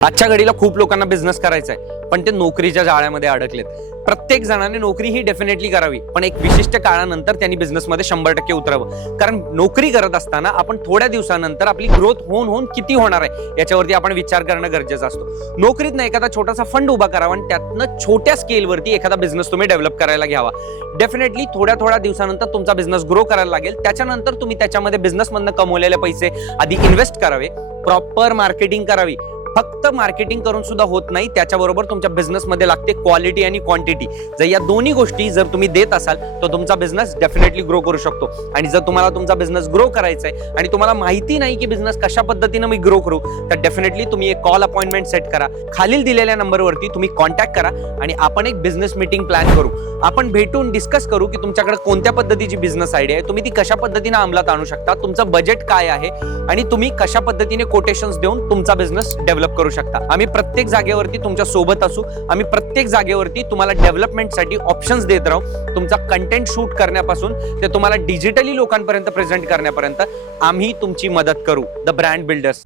आजच्या घडीला खूप लोकांना बिझनेस करायचा आहे, पण ते नोकरीच्या जाळ्यामध्ये अडकलेत. प्रत्येक जणाने नोकरी ही डेफिनेटली करावी, पण एक विशिष्ट काळानंतर त्यांनी बिझनेसमध्ये 100% उतरावं. कारण नोकरी करत असताना आपण थोड्या दिवसानंतर आपली ग्रोथ होऊन किती होणार आहे याच्यावरती आपण विचार करणं गरजेचं असतो. नोकरीत ना एखादा छोटासा फंड उभा करावा आणि त्यातनं छोट्या स्केलवरती एखादा बिझनेस तुम्ही डेव्हलप करायला घ्यावा. डेफिनेटली थोड्या दिवसानंतर तुमचा बिझनेस ग्रो करायला लागेल. त्याच्यानंतर तुम्ही त्याच्यामध्ये बिझनेसमधनं कमवलेले पैसे आधी इन्व्हेस्ट करावे, प्रॉपर मार्केटिंग करावी. फक्त मार्केटिंग करून सुद्धा होत नाही, त्याच्याबरोबर तुमच्या बिझनेसमध्ये लागते क्वालिटी आणि क्वांटिटी. जर या दोन्ही गोष्टी जर तुम्ही देत असाल तर तुमचा बिझनेस डेफिनेटली ग्रो करू शकतो. आणि जर तुम्हाला तुमचा बिझनेस ग्रो करायचा आहे आणि तुम्हाला माहिती नाही की बिझनेस कशा पद्धतीने मी ग्रो करू, तर डेफिनेटली तुम्ही एक कॉल अपॉइंटमेंट सेट करा. खालील दिलेल्या नंबरवरती तुम्ही कॉन्टॅक्ट करा आणि आपण एक बिझनेस मीटिंग प्लॅन करू. आपण भेटून डिस्कस करू की तुमच्याकडे कोणत्या पद्धतीची बिझनेस आयडिया आहे, तुम्ही ती कशा पद्धतीने अंमलात आणू शकता, तुमचं बजेट काय आहे आणि तुम्ही कशा पद्धतीने कोटेशन्स देऊन तुमचा बिझनेस डेव्हलप करू शकता. आम्ही प्रत्येक जागेवरती तुमच्या सोबत असू. आम्ही प्रत्येक जागेवरती तुम्हाला डेव्हलपमेंटसाठी ऑप्शन्स देत राहू. तुमचा कंटेंट शूट करण्यापासून ते तुम्हाला डिजिटली लोकांपर्यंत प्रेझेंट करण्यापर्यंत आम्ही तुमची मदत करू. The brand builders.